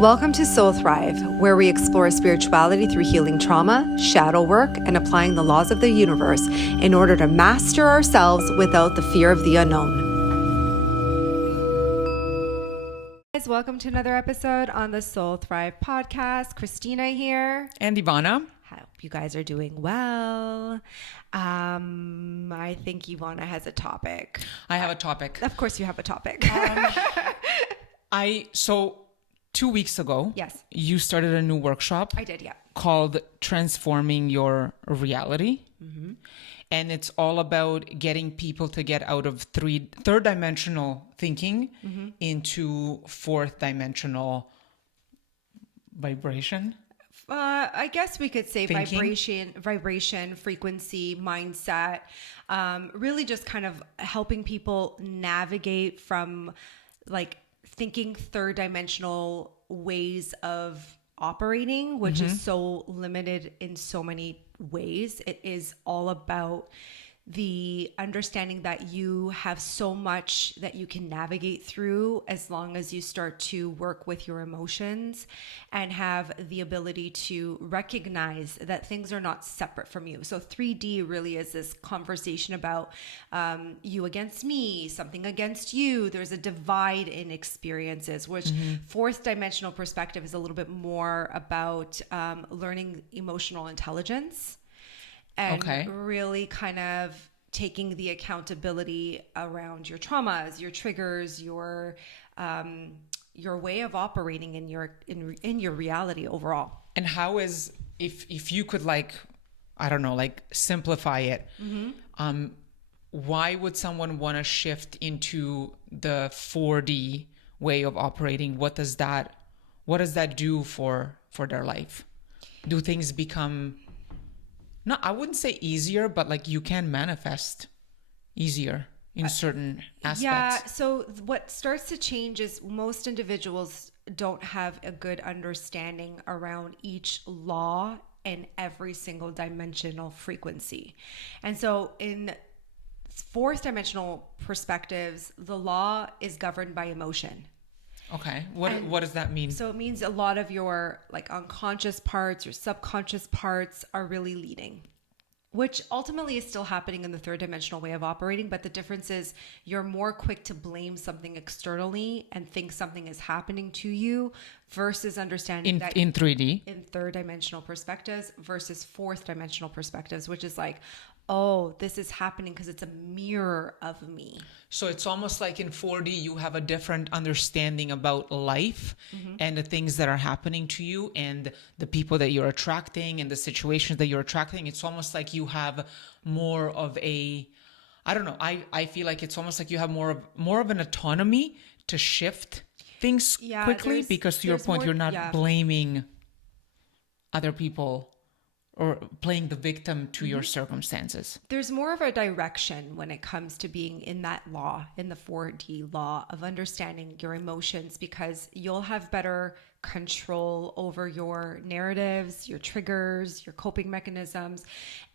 Welcome to Soul Thrive, where we explore spirituality through healing trauma, shadow work, and applying the laws of the universe in order to master ourselves without the fear of the unknown. Guys, welcome to another episode on the Soul Thrive podcast. Christina here. And Ivana. Hope you guys are doing well. I think Ivana has a topic. I have a topic. Of course you have a topic. So 2 weeks ago, Yes. you started a new workshop. I did, yeah. Called Transforming Your Reality. Mm-hmm. And it's all about getting people to get out of third dimensional thinking into fourth dimensional vibration. I guess we could say Thinking. vibration, frequency, mindset, really just kind of helping people navigate from like thinking third dimensional ways of operating, which is so limited in so many ways. It is all about the understanding that you have so much that you can navigate through as long as you start to work with your emotions and have the ability to recognize that things are not separate from you. So 3D really is this conversation about you against me, something against you. There's a divide in experiences, which fourth dimensional perspective is a little bit more about learning emotional intelligence. And really kind of taking the accountability around your traumas, your triggers, your way of operating in your reality overall. And how is, if you could simplify it, why would someone want to shift into the 4D way of operating? What does that do for their life? Do things become... No, I wouldn't say easier, but like you can manifest easier in certain aspects. Yeah. So what starts to change is most individuals don't have a good understanding around each law and every single dimensional frequency. And so in fourth dimensional perspectives, the law is governed by emotion. Okay. What does that mean? So it means a lot of your like unconscious parts, your subconscious parts are really leading, which ultimately is still happening in the third dimensional way of operating. But the difference is you're more quick to blame something externally and think something is happening to you versus understanding that in 3D, in third dimensional perspectives versus fourth dimensional perspectives, which is like, oh, this is happening because it's a mirror of me. So it's almost like in 4D, you have a different understanding about life and the things that are happening to you and the people that you're attracting and the situations that you're attracting. It's almost like you have more of a, I don't know. I feel like it's almost like you have more of an autonomy to shift things quickly because to your point, you're not blaming other people or playing the victim to your circumstances. There's more of a direction when it comes to being in that law, in the 4D law of understanding your emotions, because you'll have better control over your narratives, your triggers, your coping mechanisms.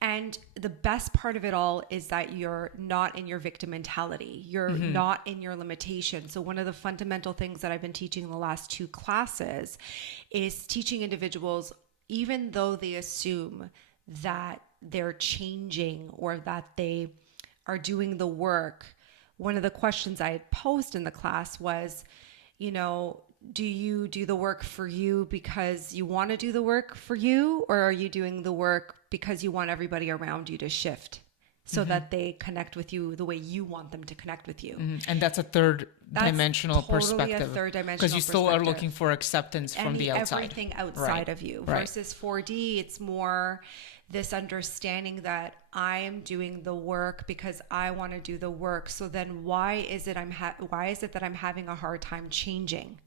And the best part of it all is that you're not in your victim mentality. You're not in your limitation. So one of the fundamental things that I've been teaching in the last 2 classes is teaching individuals, even though they assume that they're changing or that they are doing the work, one of the questions I had posed in the class was, do you do the work for you because you want to do the work for you, or are you doing the work because you want everybody around you to shift so that they connect with you the way you want them to connect with you? And that's a third dimensional perspective. A third dimensional because you still are looking for acceptance from the outside. Everything outside of you. Versus 4D, it's more this understanding that I am doing the work because I want to do the work. So then why is it that I'm having a hard time changing?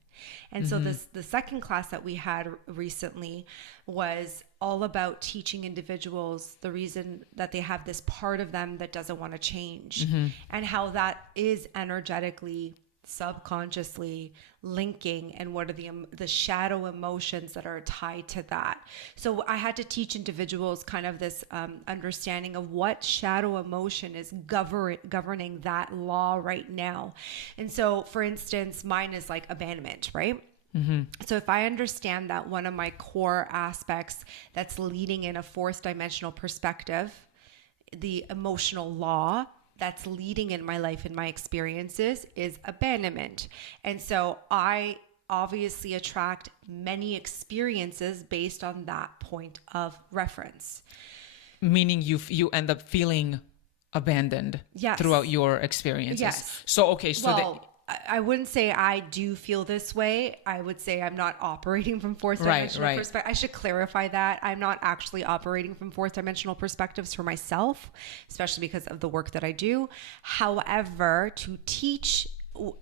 And so the second class that we had recently was all about teaching individuals the reason that they have this part of them that doesn't want to change and how that is energetically, subconsciously linking, and what are the shadow emotions that are tied to that. So I had to teach individuals kind of this understanding of what shadow emotion is governing that law right now. And so for instance, mine is like abandonment, right? So if I understand that one of my core aspects that's leading in a fourth dimensional perspective, the emotional law that's leading in my life and my experiences is abandonment. And so I obviously attract many experiences based on that point of reference. Meaning you end up feeling abandoned throughout your experiences. Yes. So, okay. So I wouldn't say I do feel this way. I would say I'm not operating from fourth dimensional perspective. I should clarify that. I'm not actually operating from fourth dimensional perspectives for myself, especially because of the work that I do. However, to teach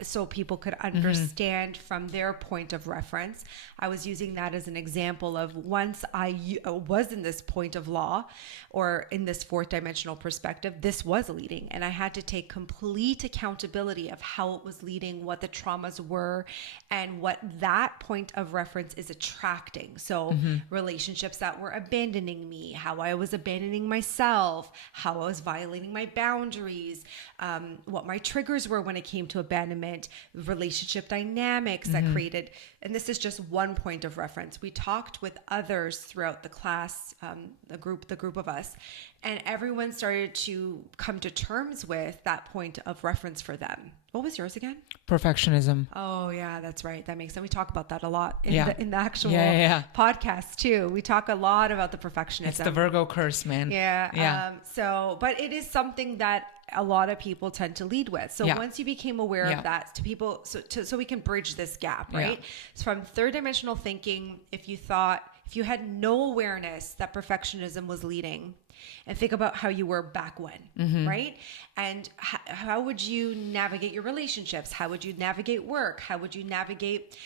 so people could understand from their point of reference, I was using that as an example of once I was in this point of law or in this fourth dimensional perspective, this was leading, and I had to take complete accountability of how it was leading, what the traumas were, and what that point of reference is attracting. So relationships that were abandoning me, how I was abandoning myself, how I was violating my boundaries, what my triggers were when it came to abandonment, relationship dynamics that created, and this is just one point of reference. We talked with others throughout the class, the group of us, and everyone started to come to terms with that point of reference for them. What was yours again? Perfectionism. Oh yeah, that's right. That makes sense. We talk about that a lot in the actual podcast too. We talk a lot about the perfectionism. It's the Virgo curse, man. Yeah. But it is something that a lot of people tend to lead with. So once you became aware of that, to people, so we can bridge this gap, right? So from third dimensional thinking, if you had no awareness that perfectionism was leading, and think about how you were back when, right? And how would you navigate your relationships? How would you navigate work? How would you navigate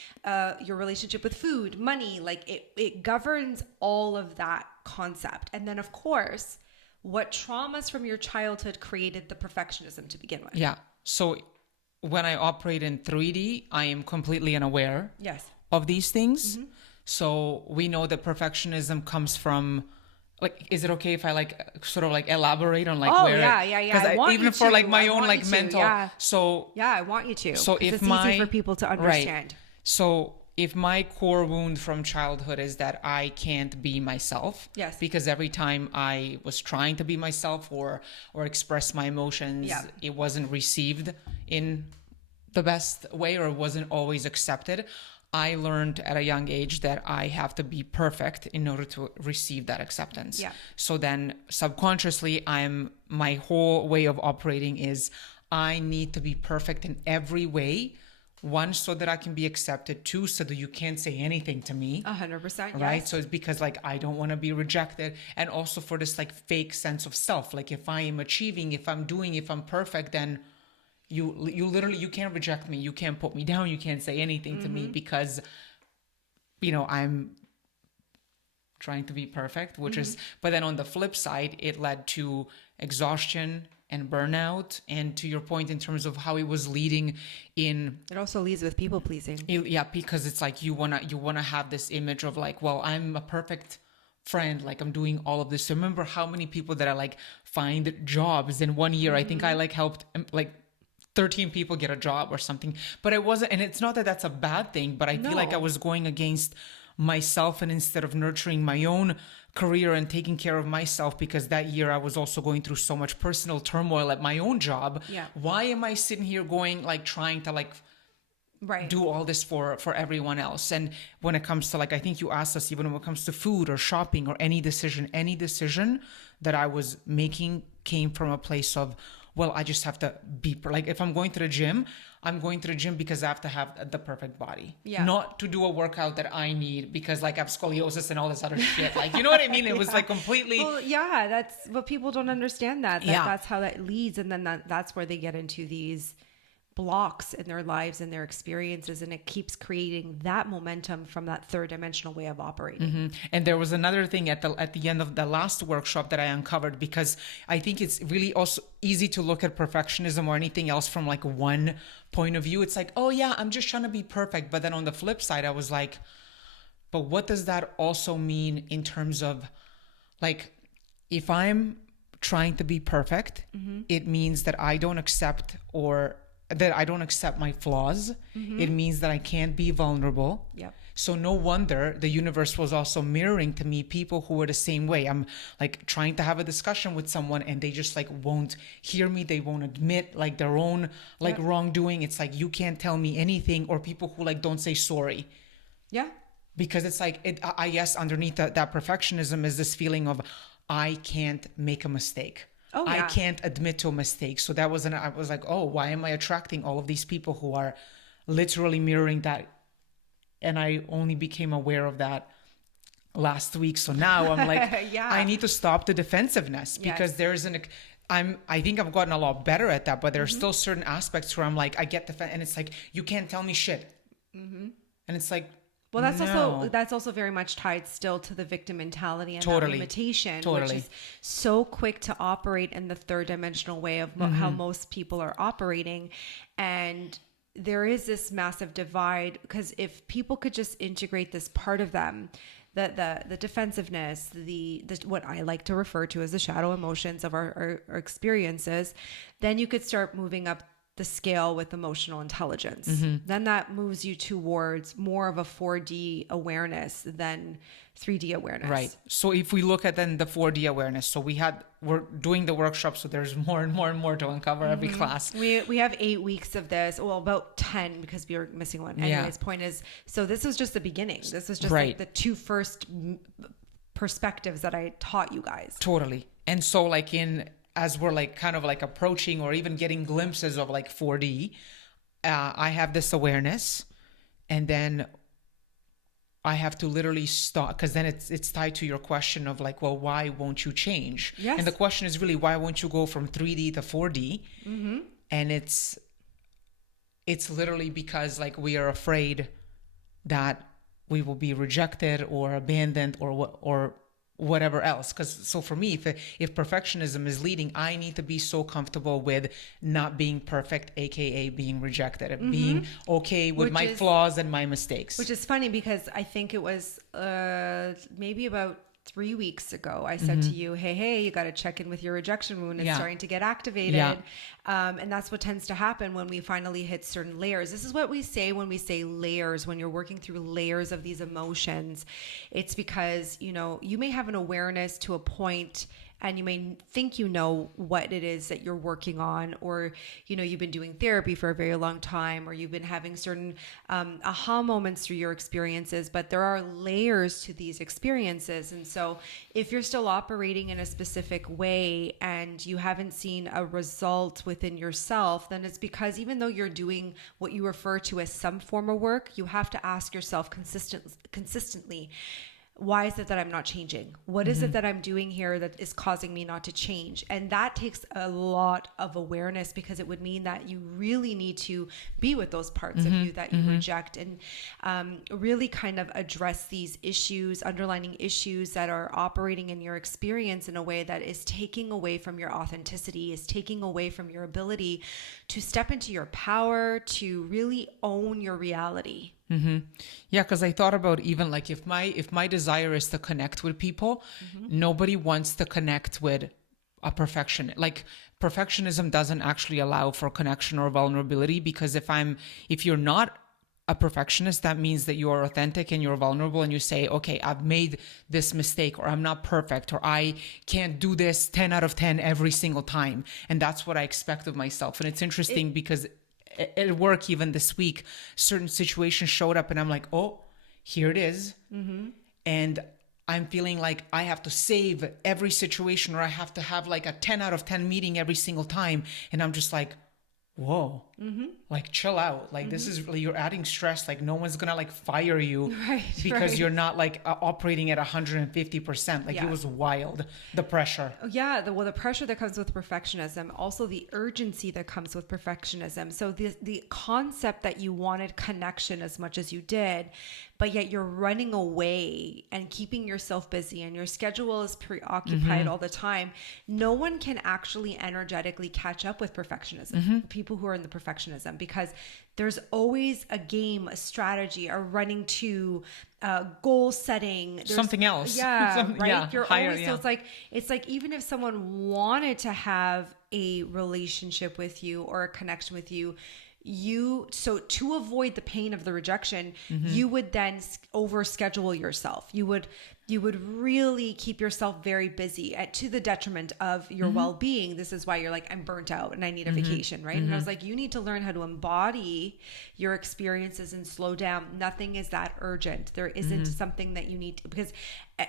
your relationship with food, money? Like it governs all of that concept. And then of course, what traumas from your childhood created the perfectionism to begin with? Yeah. So when I operate in 3D, I am completely unaware of these things. So we know that perfectionism comes from, like, is it okay if I sort of elaborate on where? Because even for my own mental. So I want you to. So if it's easy for people to understand. So if my core wound from childhood is that I can't be myself, because every time I was trying to be myself or express my emotions, it wasn't received in the best way or wasn't always accepted. I learned at a young age that I have to be perfect in order to receive that acceptance. So then subconsciously, my whole way of operating is I need to be perfect in every way. One, so that I can be accepted. Two, so that you can't say anything to me. 100%. Right. So it's because I don't want to be rejected. And also for this fake sense of self. If I am achieving, if I'm doing, if I'm perfect, then you literally, you can't reject me. You can't put me down. You can't say anything to me because, I'm trying to be perfect, which is, but then on the flip side, it led to exhaustion and burnout. And to your point, in terms of how it was leading in, it also leads with people pleasing. Because it's you want to have this image of well, I'm a perfect friend, I'm doing all of this. So remember how many people that I find jobs in 1 year. I think I helped 13 people get a job or something, but it wasn't, and it's not that that's a bad thing, but I feel I was going against myself, and instead of nurturing my own career and taking care of myself, because that year I was also going through so much personal turmoil at my own job. Why am I sitting here going trying to do all this for everyone else? And when it comes to I think you asked us, even when it comes to food or shopping or any decision that I was making came from a place of, well, I just have to be if I'm going to the gym, I'm going to the gym because I have to have the perfect body, not to do a workout that I need because I have scoliosis and all this other shit. You know what I mean? It was completely. Well, that's what people don't understand. That's how that leads, and then that's where they get into these blocks in their lives and their experiences, and it keeps creating that momentum from that third dimensional way of operating. And there was another thing at the end of the last workshop that I uncovered, because I think it's really also easy to look at perfectionism or anything else from one point of view. It's oh yeah, I'm just trying to be perfect. But then on the flip side, I was but what does that also mean in terms of if I'm trying to be perfect, it means that I don't accept or that I don't accept my flaws. It means that I can't be vulnerable. Yep. So no wonder the universe was also mirroring to me people who were the same way. I'm like trying to have a discussion with someone and they just like won't hear me. They won't admit like their own like wrongdoing. It's like, you can't tell me anything. Or people who like don't say sorry. Yeah. Because it's like, I guess underneath that perfectionism is this feeling of, I can't make a mistake. Oh, yeah. I can't admit to a mistake. So I was like, oh, why am I attracting all of these people who are literally mirroring that? And I only became aware of that last week. So now I'm like, I need to stop the defensiveness, because I think I've gotten a lot better at that, but there's still certain aspects where I'm like, I get and it's like, you can't tell me shit. And it's like, well, that's also very much tied still to the victim mentality and that limitation, which is so quick to operate in the third dimensional way of how most people are operating. And there is this massive divide, because if people could just integrate this part of them, the defensiveness, the what I like to refer to as the shadow emotions of our experiences, then you could start moving up the scale with emotional intelligence. Then that moves you towards more of a 4D awareness than 3D awareness. Right. So if we look at then the 4D awareness, so we're doing the workshop, so there's more and more and more to uncover every class. We have 8 weeks of this, well, about 10 because we were missing one. Anyways, point is, so this was just the beginning. This was just like the two first perspectives that I taught you guys. Totally. And so like as we're like kind of like approaching or even getting glimpses of like 4D, I have this awareness, and then I have to literally stop, because then it's tied to your question of like, well, why won't you change? Yes. And the question is really, why won't you go from 3D to 4D? And it's literally because like we are afraid that we will be rejected or abandoned or whatever else. Because so for me, if perfectionism is leading, I need to be so comfortable with not being perfect, aka being rejected, being okay with my flaws and my mistakes. Which is funny, because I think it was maybe about 3 weeks ago, I said to you, hey, you got to check in with your rejection wound. It's starting to get activated. And that's what tends to happen when we finally hit certain layers. This is what we say when we say layers, when you're working through layers of these emotions. It's because, you may have an awareness to a point, and you may think you know what it is that you're working on, or you've been doing therapy for a very long time, or you've been having certain aha moments through your experiences, but there are layers to these experiences. And so if you're still operating in a specific way and you haven't seen a result within yourself, then it's because even though you're doing what you refer to as some form of work, you have to ask yourself consistently, why is it that I'm not changing? What is it that I'm doing here that is causing me not to change? And that takes a lot of awareness, because it would mean that you really need to be with those parts of you that you reject, and really kind of address these issues, underlining issues that are operating in your experience in a way that is taking away from your authenticity, is taking away from your ability to step into your power, to really own your reality. Yeah, because I thought about even like if my desire is to connect with people, nobody wants to connect with a perfectionist. Like perfectionism doesn't actually allow for connection or vulnerability, because if you're not a perfectionist, that means that you are authentic and you're vulnerable, and you say, okay, I've made this mistake, or I'm not perfect, or I can't do this 10 out of 10 every single time. And that's what I expect of myself. And it's interesting because at work, even this week, certain situations showed up and I'm like, oh, here it is. And I'm feeling like I have to save every situation, or I have to have like a 10 out of 10 meeting every single time. And I'm just like, whoa, like chill out. Like this is really, you're adding stress. Like no one's gonna like fire you because you're not like operating at 150%. Like it was wild, the pressure. Yeah, the pressure that comes with perfectionism, also the urgency that comes with perfectionism. So the concept that you wanted connection as much as you did, but yet you're running away and keeping yourself busy, and your schedule is preoccupied all the time. No one can actually energetically catch up with perfectionism, people who are in the perfectionism, because there's always a game, a strategy, a running to goal setting. There's something else. Yeah, right. Yeah, You're higher, always, so it's like even if someone wanted to have a relationship with you or a connection with you, so to avoid the pain of the rejection, you would then overschedule yourself. You would really keep yourself very busy to the detriment of your well-being. This is why you're like, I'm burnt out and I need a vacation, right? And I was like, you need to learn how to embody your experiences and slow down. Nothing is that urgent. There isn't something that you need to, because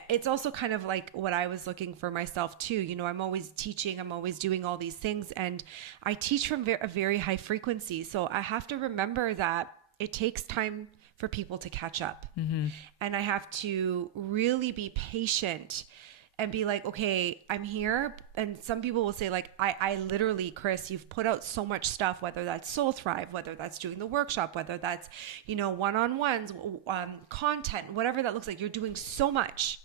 it's also kind of like what I was looking for myself too. You know, I'm always teaching, I'm always doing all these things, and I teach from a very high frequency. So I have to remember that it takes time for people to catch up. And I have to really be patient and be like, okay, I'm here. And some people will say like, I literally, Chris, you've put out so much stuff, whether that's Soul Thrive, whether that's doing the workshop, whether that's, you know, one-on-ones, content, whatever that looks like, you're doing so much.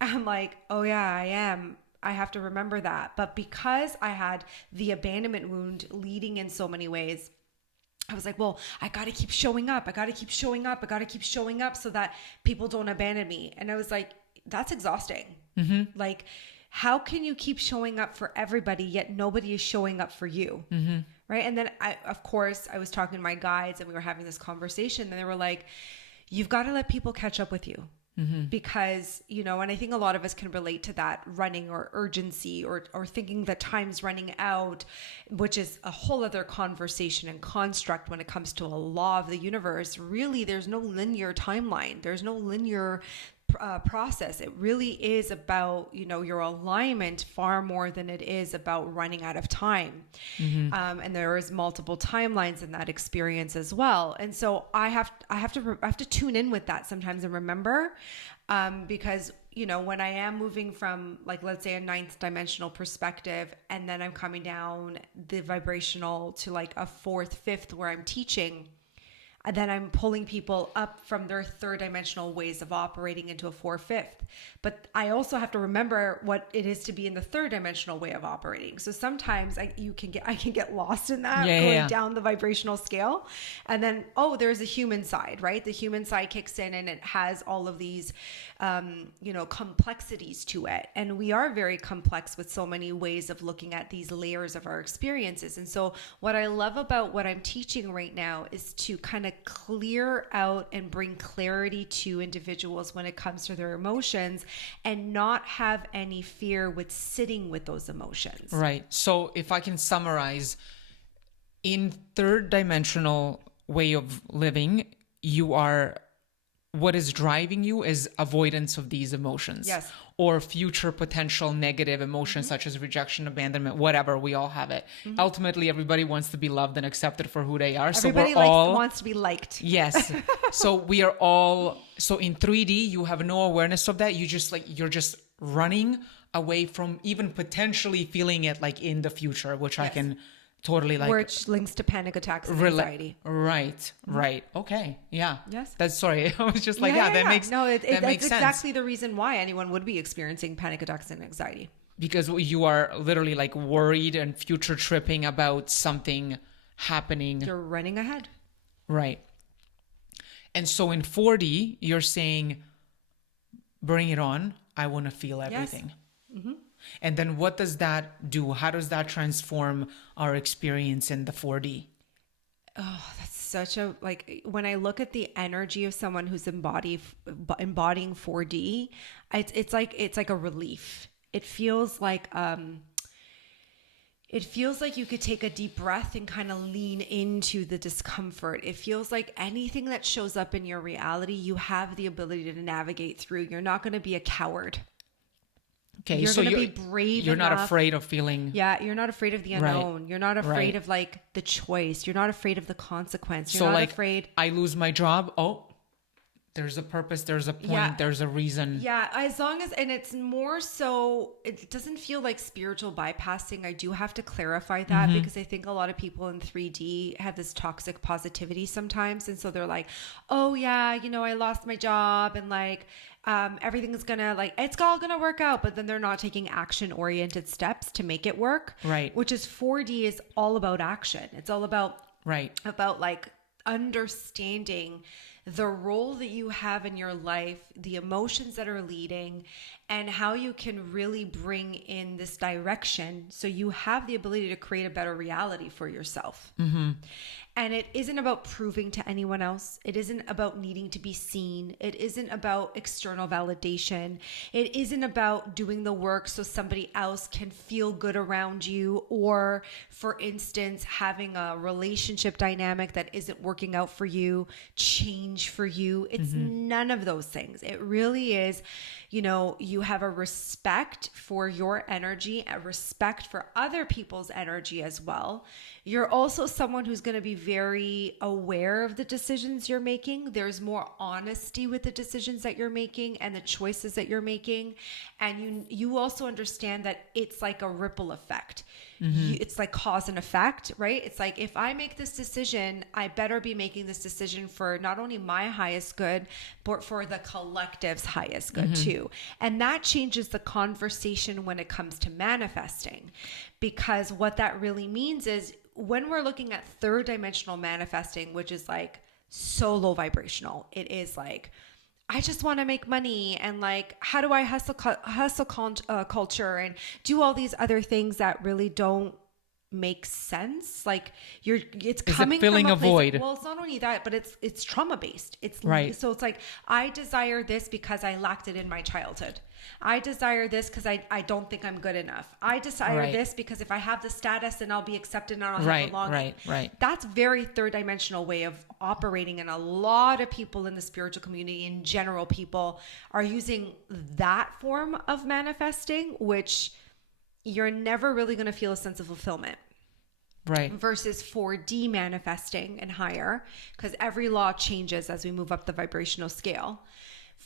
I'm like, oh yeah, I am. I have to remember that. But because I had the abandonment wound leading in so many ways, I was like, well, I got to keep showing up. I got to keep showing up. I got to keep showing up so that people don't abandon me. And I was like, that's exhausting. Like, how can you keep showing up for everybody, yet nobody is showing up for you? Right. And then of course, I was talking to my guides and we were having this conversation, and they were like, you've got to let people catch up with you. Because, you know, and I think a lot of us can relate to that running or urgency or thinking that time's running out, which is a whole other conversation and construct when it comes to a law of the universe. Really, there's no linear timeline. There's no linear process. It really is about, you know, your alignment far more than it is about running out of time. And there is multiple timelines in that experience as well. And so I have to tune in with that sometimes and remember, because, you know, when I am moving from, like, let's say a 9th dimensional perspective, and then I'm coming down the vibrational to like a 4th, 5th where I'm teaching, and then I'm pulling people up from their 3rd dimensional ways of operating into a 4th, 5th. But I also have to remember what it is to be in the 3rd dimensional way of operating. So sometimes I can get lost in that, going down the vibrational scale. And then, oh, there's a human side, right? The human side kicks in and it has all of these, you know, complexities to it. And we are very complex with so many ways of looking at these layers of our experiences. And so what I love about what I'm teaching right now is to kind of clear out and bring clarity to individuals when it comes to their emotions, and not have any fear with sitting with those emotions. Right. So if I can summarize, in 3rd dimensional way of living, what is driving you is avoidance of these emotions. Yes. Or future potential negative emotions such as rejection, abandonment, whatever. We all have it. Ultimately, everybody wants to be loved and accepted for who they are. Everybody so wants to be liked. Yes. So we are all, so in 3D, you have no awareness of that. You're just running away from even potentially feeling it like in the future, which I can totally like. Which links to panic attacks and anxiety. Right. Okay. Yeah. Yes. That's, sorry. I was just like, that makes that's sense. Exactly the reason why anyone would be experiencing panic attacks and anxiety. Because you are literally like worried and future tripping about something happening. You're running ahead. Right. And so in 4D, you're saying, bring it on. I want to feel everything. Yes. And then what does that do? How does that transform our experience in the 4D? Oh, that's such a, like, when I look at the energy of someone who's embodying 4D, it's like a relief. It feels like you could take a deep breath and kind of lean into the discomfort. It feels like anything that shows up in your reality, you have the ability to navigate through. You're not going to be a coward. Okay, you're going to be brave. You're not afraid of feeling. Yeah, you're not afraid of the unknown. Right. You're not afraid of like the choice. You're not afraid of the consequence. You're so not like, afraid. I lose my job. Oh, there's a purpose. There's a point. There's a reason. Yeah, as long as, and it's more so, it doesn't feel like spiritual bypassing. I do have to clarify that because I think a lot of people in 3D have this toxic positivity sometimes. And so they're like, oh yeah, you know, I lost my job and like, everything is gonna, like, it's all gonna work out, but then they're not taking action oriented steps to make it work. Right. Which is 4D is all about action. It's all about, about like understanding the role that you have in your life, the emotions that are leading, and how you can really bring in this direction so you have the ability to create a better reality for yourself. And it isn't about proving to anyone else. It isn't about needing to be seen. It isn't about external validation. It isn't about doing the work so somebody else can feel good around you, or, for instance, having a relationship dynamic that isn't working out for you, change for you. It's none of those things. It really is, you have a respect for your energy, a respect for other people's energy as well. You're also someone who's going to be very aware of the decisions you're making. There's more honesty with the decisions that you're making and the choices that you're making. And you also understand that it's like a ripple effect. It's like cause and effect, right? It's like, if I make this decision, I better be making this decision for not only my highest good, but for the collective's highest good too. And that changes the conversation when it comes to manifesting, because what that really means is, when we're looking at third dimensional manifesting, which is like so low vibrational, it is like, I just want to make money, and like, how do I hustle culture and do all these other things that really don't make sense. Like it's coming filling from a void. Well, it's not only that, but it's trauma based. It's right. So it's like, I desire this because I lacked it in my childhood. I desire this because I don't think I'm good enough. I desire this because if I have the status, then I'll be accepted and I'll have belonging. Right. That's very third dimensional way of operating. And a lot of people in the spiritual community, in general, people are using that form of manifesting, which you're never really going to feel a sense of fulfillment. Right. Versus 4D manifesting and higher, because every law changes as we move up the vibrational scale.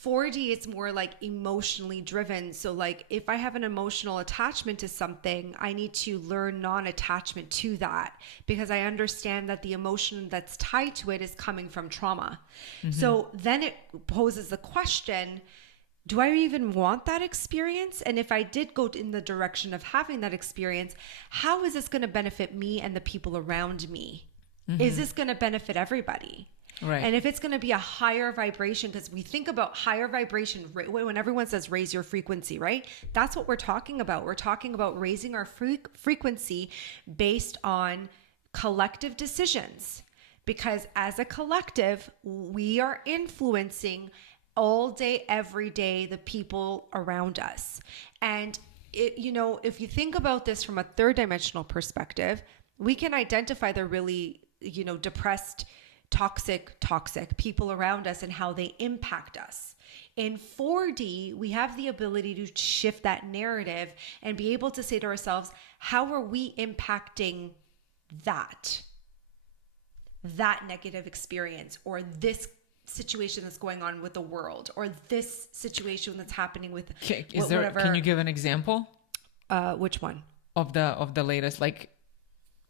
4D, it's more like emotionally driven. So like if I have an emotional attachment to something, I need to learn non-attachment to that, because I understand that the emotion that's tied to it is coming from trauma. Mm-hmm. So then it poses the question, do I even want that experience? And if I did go in the direction of having that experience, how is this going to benefit me and the people around me? Mm-hmm. Is this going to benefit everybody? Right. And if it's going to be a higher vibration, because we think about higher vibration when everyone says raise your frequency, right? That's what we're talking about. We're talking about raising our frequency based on collective decisions, because as a collective, we are influencing all day, every day, the people around us. And if you think about this from a third dimensional perspective, we can identify the really, depressed, toxic people around us and how they impact us. In 4D, we have the ability to shift that narrative and be able to say to ourselves, how are we impacting that negative experience, or this situation that's going on with the world, or this situation that's happening with whatever. Can you give an example? Which one? Of the latest, like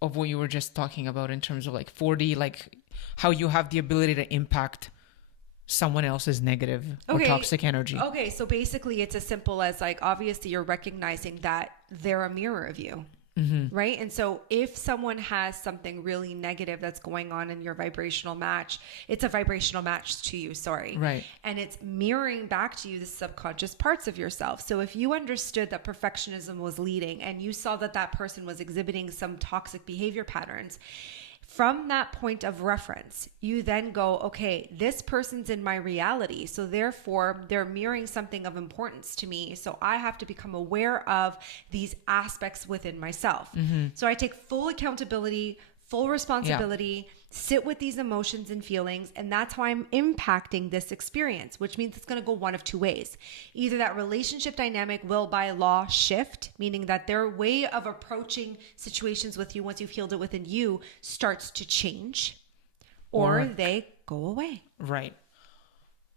of what you were just talking about in terms of like 4D, like how you have the ability to impact someone else's negative or toxic energy. Okay, so basically it's as simple as like, obviously you're recognizing that they're a mirror of you. Mm-hmm. Right. And so if someone has something really negative that's going on in your vibrational match, it's a vibrational match to you. Sorry. Right. And it's mirroring back to you the subconscious parts of yourself. So if you understood that perfectionism was leading and you saw that that person was exhibiting some toxic behavior patterns, from that point of reference, you then go, okay, this person's in my reality. So therefore, they're mirroring something of importance to me. So I have to become aware of these aspects within myself. Mm-hmm. So I take full accountability, full responsibility, sit with these emotions and feelings. And that's how I'm impacting this experience, which means it's going to go one of two ways. Either that relationship dynamic will by law shift, meaning that their way of approaching situations with you once you've healed it within you starts to change, or they go away. Right.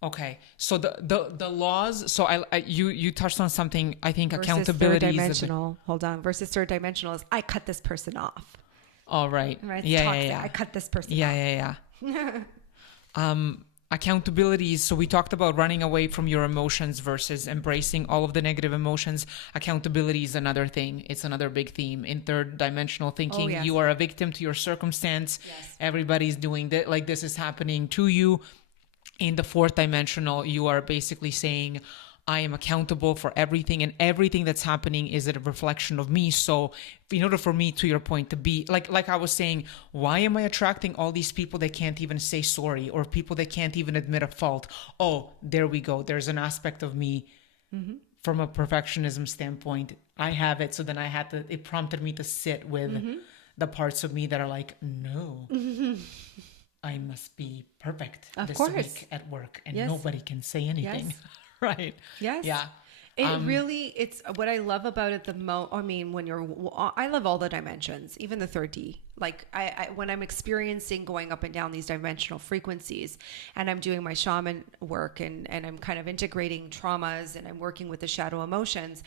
Okay. So the laws, so you touched on something, I think accountability. Versus third dimensional is I cut this person off. Oh, right. Yeah. I cut this person off. Accountability. So we talked about running away from your emotions versus embracing all of the negative emotions. Accountability is another thing. It's another big theme in third dimensional thinking. Oh, yes. You are a victim to your circumstance. Yes. Everybody's doing that. Like this is happening to you. in the fourth dimensional, you are basically saying, I am accountable for everything, and everything that's happening is a reflection of me. So in order for me, to your point, to be like I was saying, why am I attracting all these people that can't even say sorry, or people that can't even admit a fault? Oh, there we go. There's an aspect of me from a perfectionism standpoint. I have it. So then it prompted me to sit with the parts of me that are like, no, I must be perfect this week at work, and nobody can say anything. Yes. Right. Yes. Yeah. It's what I love about it I love all the dimensions, even the third D. Like when I'm experiencing going up and down these dimensional frequencies, and I'm doing my shaman work, and I'm kind of integrating traumas, and I'm working with the shadow emotions,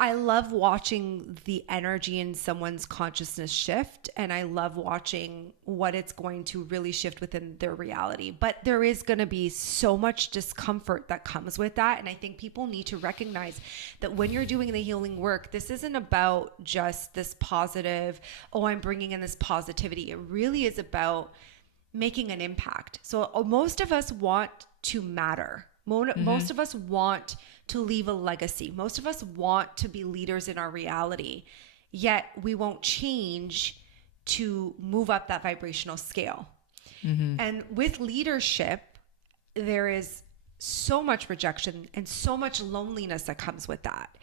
I love watching the energy in someone's consciousness shift, and I love watching what it's going to really shift within their reality. But there is going to be so much discomfort that comes with that. And I think people need to recognize that when you're doing the healing work, this isn't about just this positive, oh, I'm bringing in this positivity. It really is about making an impact. So most of us want to matter. Most of us want to leave a legacy. Most of us want to be leaders in our reality, yet we won't change to move up that vibrational scale. And with leadership, there is so much rejection and so much loneliness that comes with that.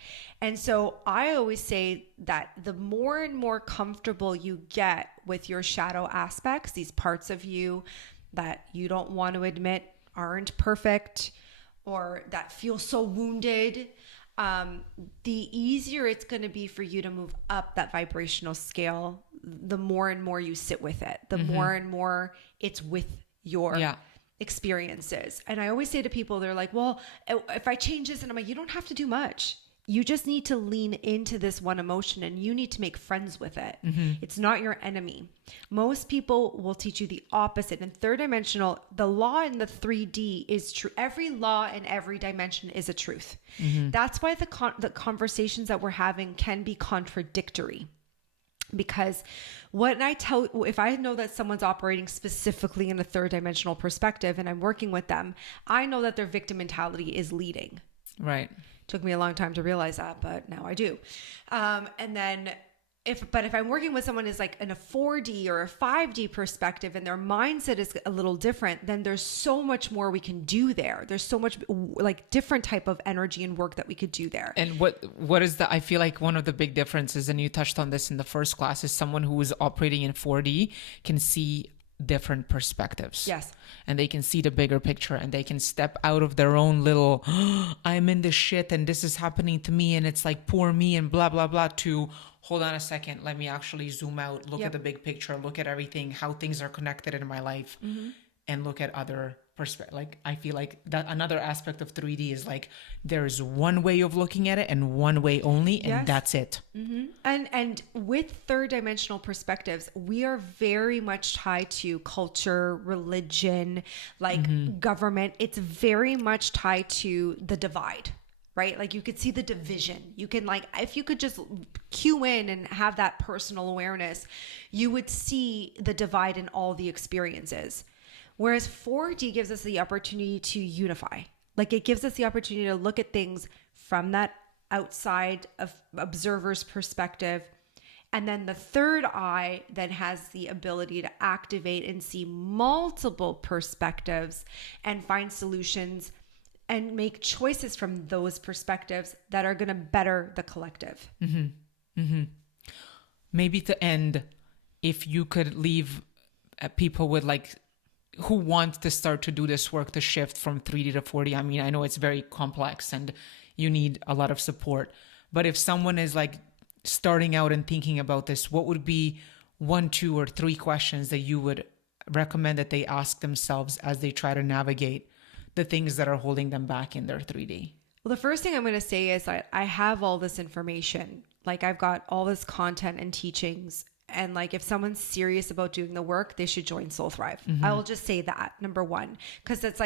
And so I always say that the more and more comfortable you get with your shadow aspects, these parts of you that you don't want to admit aren't perfect, or that feel so wounded, the easier it's going to be for you to move up that vibrational scale, the more and more you sit with it, the more and more it's with your experiences. And I always say to people, they're like, well, if I change this, and I'm like, you don't have to do much. You just need to lean into this one emotion, and you need to make friends with it. It's not your enemy. Most people will teach you the opposite. In third dimensional, the law in the 3D is true. Every law in every dimension is a truth. That's why the conversations that we're having can be contradictory. Because if I know that someone's operating specifically in a third dimensional perspective, and I'm working with them, I know that their victim mentality is leading. Right. Took me a long time to realize that, but now I do. And then if I'm working with someone who's like in a 4D or a 5D perspective, and their mindset is a little different, then there's so much more we can do there. There's so much like different type of energy and work that we could do there. And what is I feel like one of the big differences, and you touched on this in the first class, is someone who is operating in 4D can see different perspectives. Yes. And they can see the bigger picture, and they can step out of their own little, I'm in this shit and this is happening to me and it's like poor me and blah, blah, blah, to hold on a second. Let me actually zoom out, look at the big picture, look at everything, how things are connected in my life, and look at other perspectives. Like, I feel like that another aspect of 3D is like, there's one way of looking at it and one way only, and that's it. And with third dimensional perspectives, we are very much tied to culture, religion, like government. It's very much tied to the divide, right? Like you could see the division. You can if you could just cue in and have that personal awareness, you would see the divide in all the experiences. Whereas 4D gives us the opportunity to unify. Like it gives us the opportunity to look at things from that outside of observer's perspective. And then the third eye then has the ability to activate and see multiple perspectives and find solutions and make choices from those perspectives that are going to better the collective. Maybe to end, if you could leave people with who want to start to do this work to shift from 3D to 4D. I mean, I know it's very complex and you need a lot of support, but if someone is starting out and thinking about this, what would be 1, 2, or 3 questions that you would recommend that they ask themselves as they try to navigate the things that are holding them back in their 3D? Well, the first thing I'm going to say is I have all this information. Like I've got all this content and teachings. And if someone's serious about doing the work, they should join Soul Thrive. I will just say that, number one, because it's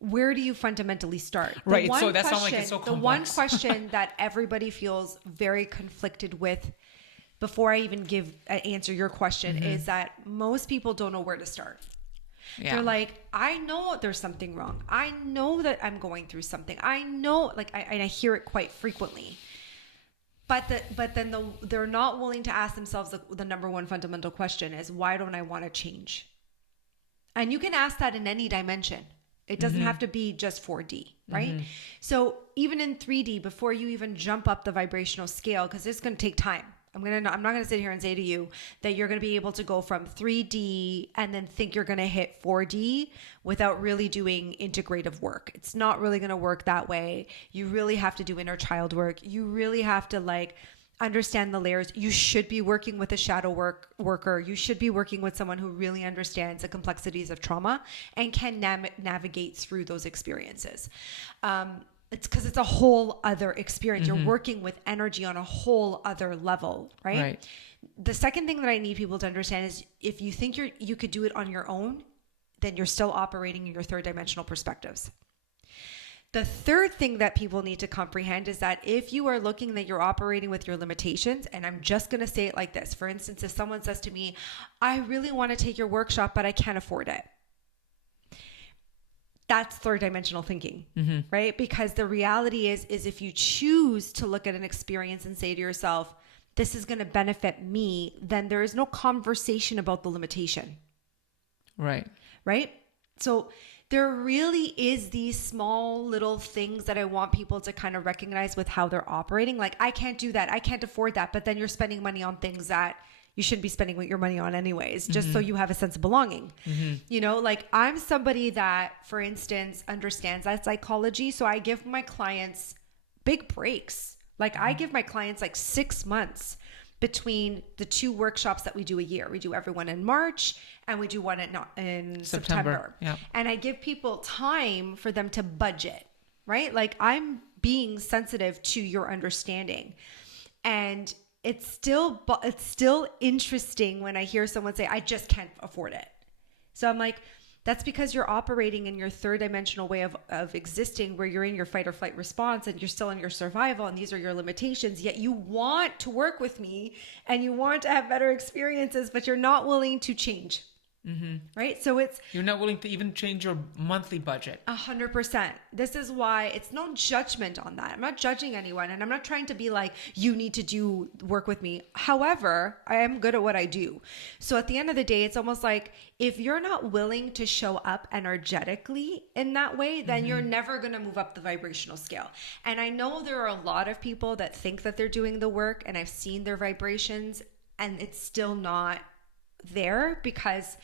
where do you fundamentally start? Right. So that's not it's so complex. The one question that everybody feels very conflicted with before I even answer your question is that most people don't know where to start. Yeah. They're like, I know there's something wrong. I know that I'm going through something. I know, like, and I hear it quite frequently. They're not willing to ask themselves the number one fundamental question is, why don't I want to change? And you can ask that in any dimension. It doesn't have to be just 4D, right? So even in 3D, before you even jump up the vibrational scale, because it's going to take time. I'm not going to sit here and say to you that you're going to be able to go from 3D and then think you're going to hit 4D without really doing integrative work. It's not really going to work that way. You really have to do inner child work. You really have to understand the layers. You should be working with a shadow worker. You should be working with someone who really understands the complexities of trauma and can navigate through those experiences. It's because it's a whole other experience. You're working with energy on a whole other level, right? The second thing that I need people to understand is, if you think you could do it on your own, then you're still operating in your third dimensional perspectives. The third thing that people need to comprehend is that if you are looking that you're operating with your limitations, and I'm just going to say it like this. For instance, if someone says to me, I really want to take your workshop, but I can't afford it. That's third dimensional thinking, right? Because the reality is if you choose to look at an experience and say to yourself, this is going to benefit me, then there is no conversation about the limitation. Right. So there really is these small little things that I want people to kind of recognize with how they're operating. Like, I can't do that. I can't afford that. But then you're spending money on things that you shouldn't be spending your money on anyways, just so you have a sense of belonging. You know, like, I'm somebody that, for instance, understands that psychology. So I give my clients big breaks. Like, I give my clients 6 months between the 2 workshops that we do a year. We do everyone in March and we do one in September. Yeah. And I give people time for them to budget, right? Like, I'm being sensitive to your understanding. And it's still interesting when I hear someone say, I just can't afford it. So I'm like, that's because you're operating in your third dimensional way of existing, where you're in your fight or flight response and you're still in your survival, and these are your limitations, yet you want to work with me and you want to have better experiences, but you're not willing to change. Right? So you're not willing to even change your monthly budget. 100%. This is why it's no judgment on that. I'm not judging anyone, and I'm not trying to be like, you need to do work with me. However, I am good at what I do. So at the end of the day, it's almost like, if you're not willing to show up energetically in that way, then you're never going to move up the vibrational scale. And I know there are a lot of people that think that they're doing the work, and I've seen their vibrations, and it's still not there, because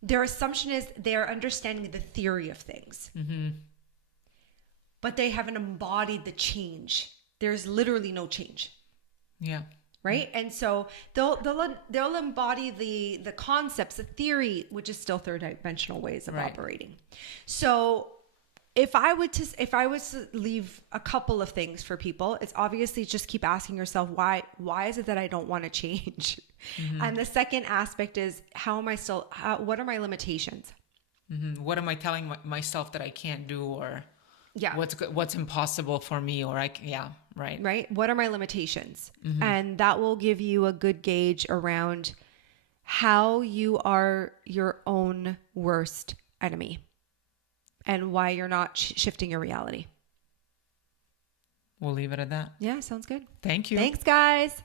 their assumption is they're understanding the theory of things, but they haven't embodied the change. There's literally no change. Yeah. Right. And so they'll embody the concepts, the theory, which is still third dimensional ways of operating. So if I was to leave a couple of things for people, it's obviously just keep asking yourself, why is it that I don't want to change? And the second aspect is, what are my limitations? What am I telling myself that I can't do, or what's impossible for me, or right. What are my limitations? And that will give you a good gauge around how you are your own worst enemy and why you're not shifting your reality. We'll leave it at that. Yeah, sounds good. Thank you. Thanks, guys.